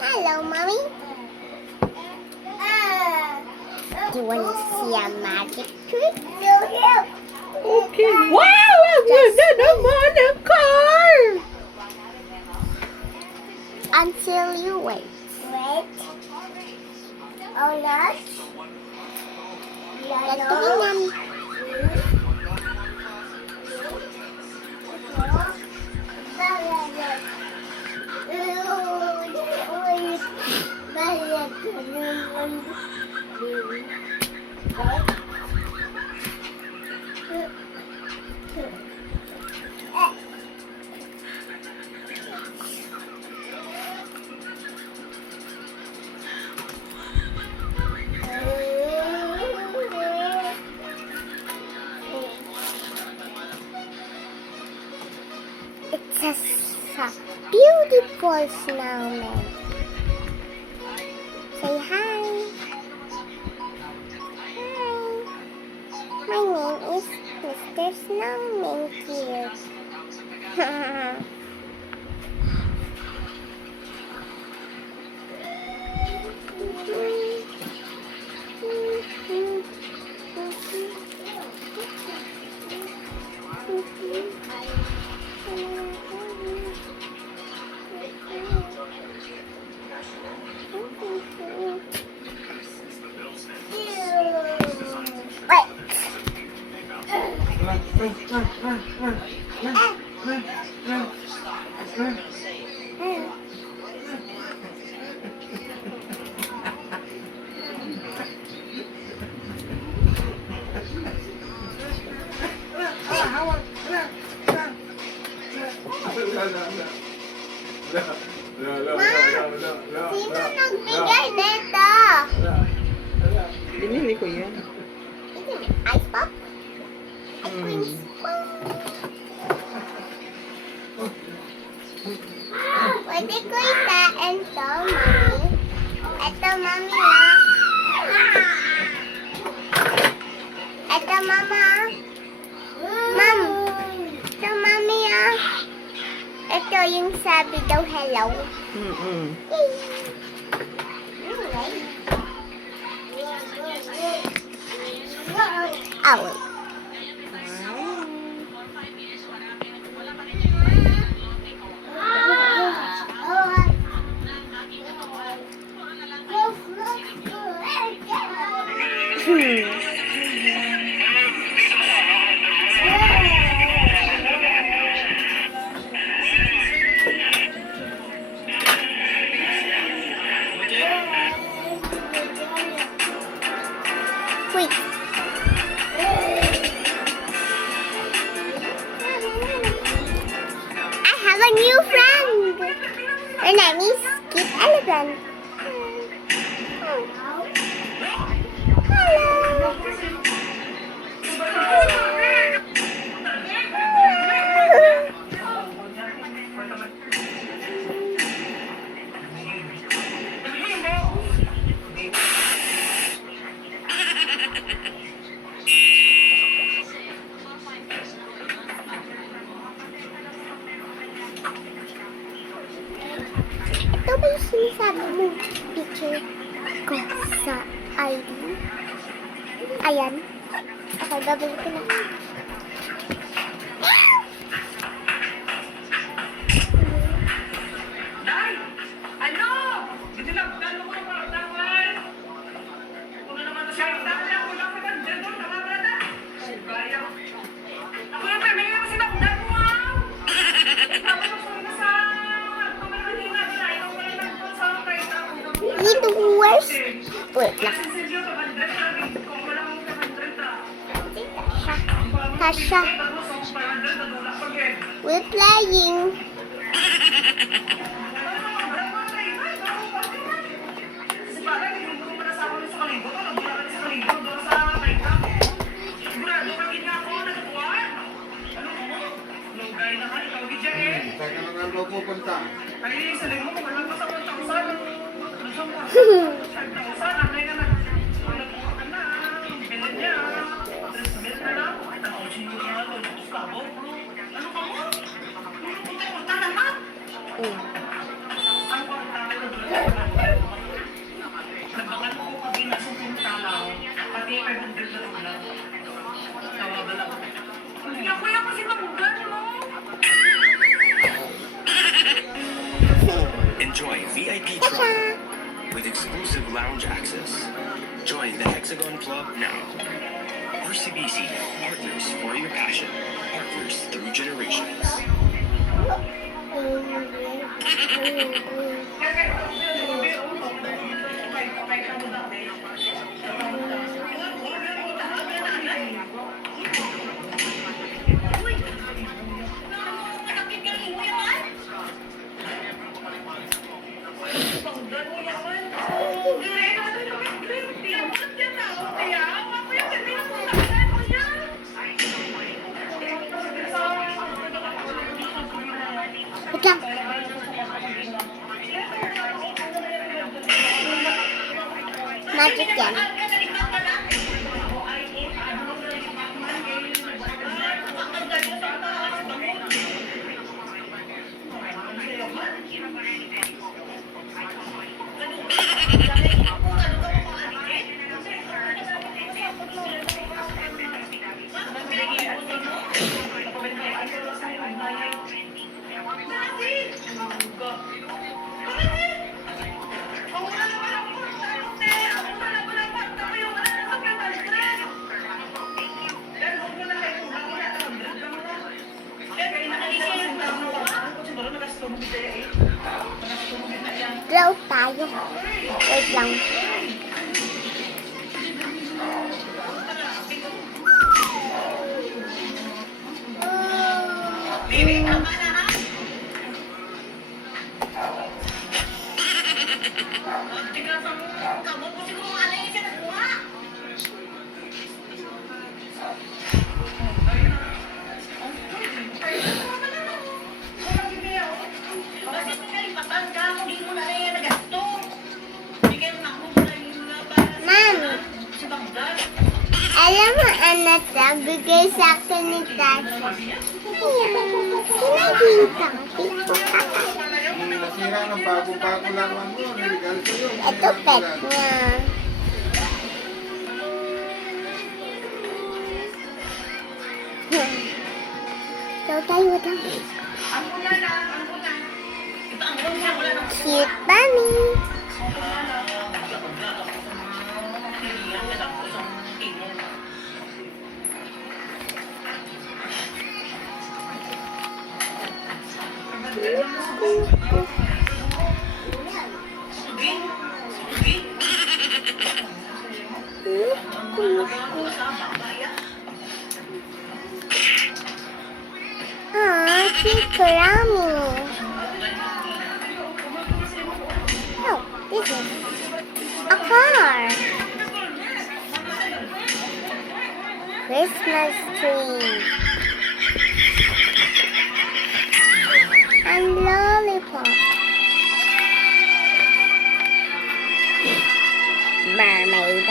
Hello, Mommy. Do you want to see a magic trick? Okay. Wow! Ang ganda naman ng car! Until you wait. Wait. Oh, not? Tingnan. It's a beautiful snowman. Say hi. Hi. My name is Mr. Snowman here. Sino nagbigay nito? Binili ko yan. Ice pop? Ice pop? Pwede ko itain to, Mami. Ito, Mami, ah. Ito, Mama. Mom. Ito, Mami, ah. Ito yung sabi daw hello. Oh. Wait. I have a new friend. Her name is Kid Elephant. Ito ba yung sinasabi mo picture ko sa ID? Ayan. Okay, babalik ko na. Dito, where's... Wait lang. Tasha. We're playing. Teka na nga pupunta. Enjoy VIP travel with exclusive lounge access. Join the Hexagon Club now. RCBC, partners for your passion, partners through generations. Wait lang. Magic yan. Draw tayo. Wait lang. Ma'am, alam mo, anak, bigay sa akin ni Daddy. Ayan, kinagita. Nasira ng bagong-bago laruan mo. Regalo sa'yo. Ito pet niya. So, tayo lang. Cute bunny. Aw, cute Kurami. Oh, this is a car. Christmas tree. And lollipop. Mermaid.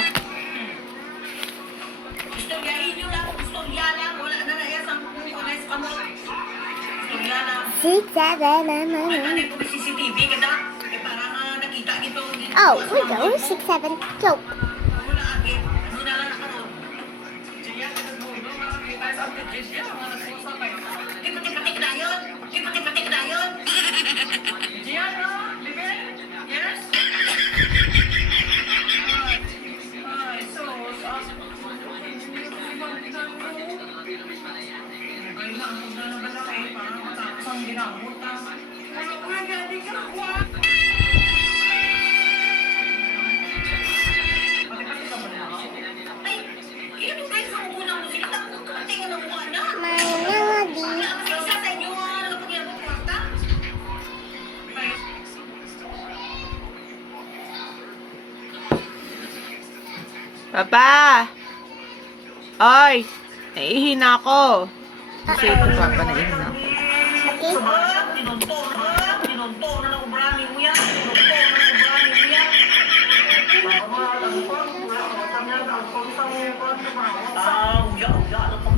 Six, seven, eight. Oh, we're going 6, 7. Go. Papa! Oy! Naihi na ako. Kasi ito, Papa, naihi na ako. Okay.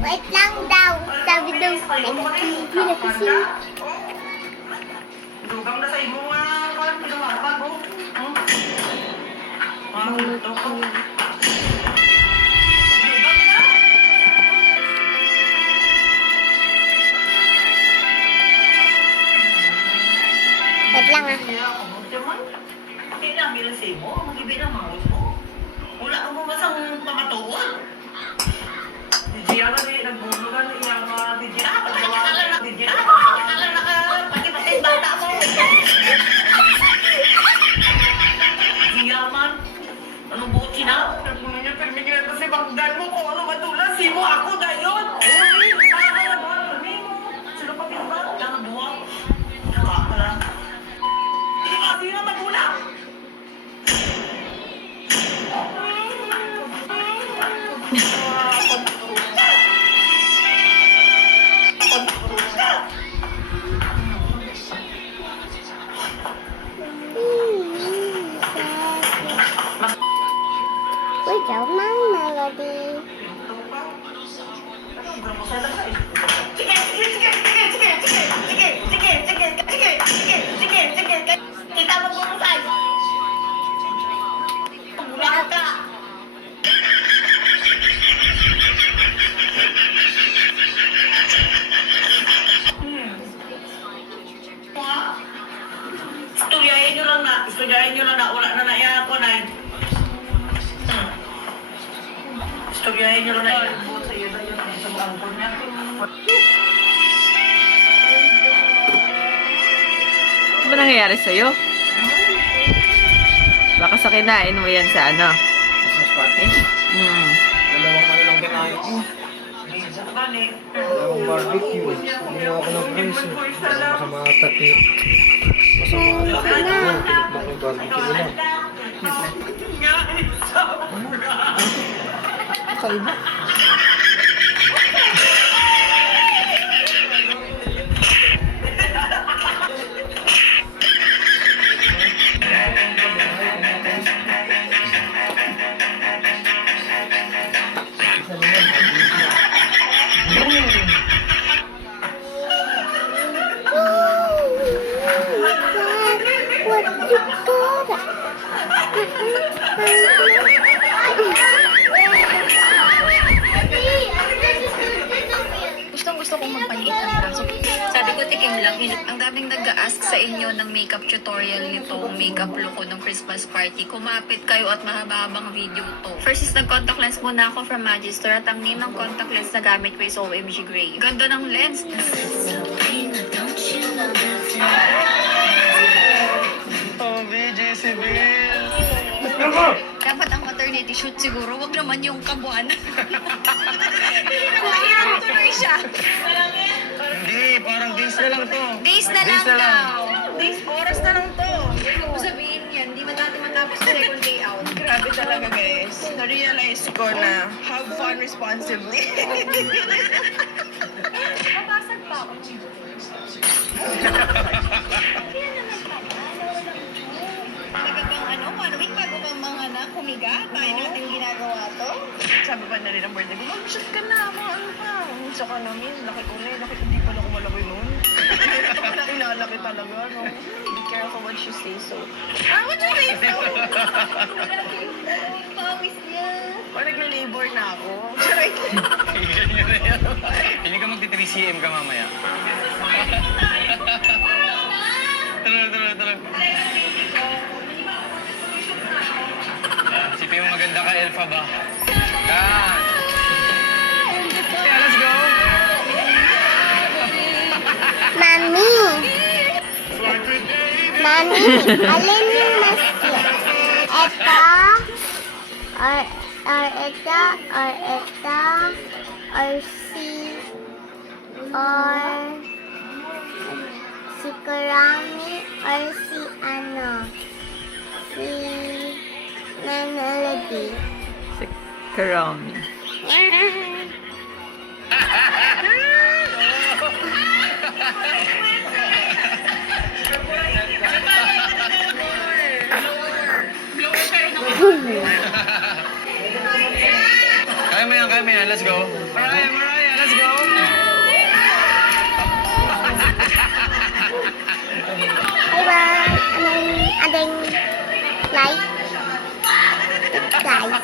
Wait lang daw. Sabi daw, nag-TV na kasi. Dugang na sa imo nga, parang pinamabag mo. Mahulog ko yun. Wait lang ah. Hindi lang, bilang sa'yo mo. Mag-ibig ng mga mo. Wala ka mo masang pamatuon. Diya ka na nagbulugan na iyang mga diya. Pagkakala na diya. Pagkakala na ka. Pati-pati bata mo. Diya man. Anong buot sina? Nagmuna niya, permigyan ko si Bagdan mo kung ano matulas. Simo ako dayon. Uy, para na ba? Kami mo. Sino pa pinba? Lang buwang. Nakakala. Hindi ka sino magulang. Uy, daw mang melody. Kita mag-uusay. Wala ka. Istoryahin nyo lang na. Istoryahin nyo lang na. Wala na naiya ako na. Istoryahin nyo lang na. Ano ba nangyayari sa'yo? Baka sa kinain mo yan sa ano? Christmas party. Dalawang ano lang kinain ko. Dalawang barbecue. Hindi ako nag-brace eh. Masama atat eh. Masama atat eh. Tinikman ko yung barbecue nila. Kakaiba. What you got? Gustong-gusto kong magpaliit ng braso. Sabi ko, tikim lang. Ang daming nag-a-ask sa inyo ng makeup tutorial nitong makeup look ko ng Christmas party. Kumapit kayo at mahaba-habang video to. First is nag-contact lens muna ako from Magister at ang name ng contact lens na gamit ko is OMG Gray. Ganda ng lens. Oh, BJ, si Bill. Dapat ang maternity shoot siguro, wag naman yung kabuan. Mahirap tuloy siya. Hindi, parang days na lang to. Days na lang daw. Days, oras na lang to. Huwag mo sabihin yan, di ba natin matapos yung second day out? Grabe talaga, guys. Na-realize ko na have fun responsibly. Papasag pa ako. Talaga bang ano, 1 week bago bang mga anak, humiga? Tayo natin ginagawa to? Sabi pa na rin ang birthday ko, mag-shoot ka na ako, ano pa? Saka namin, laki ko na, hindi pala ako malaki noon. Ito pala ilalaki talaga, no? Be careful what you say so. What you say so? Pawis niya. O, nagle-labor na ako. Charay. Hindi ka magti-3cm ka mamaya. Tuloy. Sipin mo maganda ka, Elfa ba? Yan! Yeah, let's go! Mami! Mami, alin yung maski? Ito? Or ito? Or ito? Or si Kurami? Or si ano? Si Melody? Si Karami. Kaya mo yan, let's go. Mariah, let's go. Bye-bye! Anong light? guys.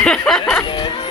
Let's go.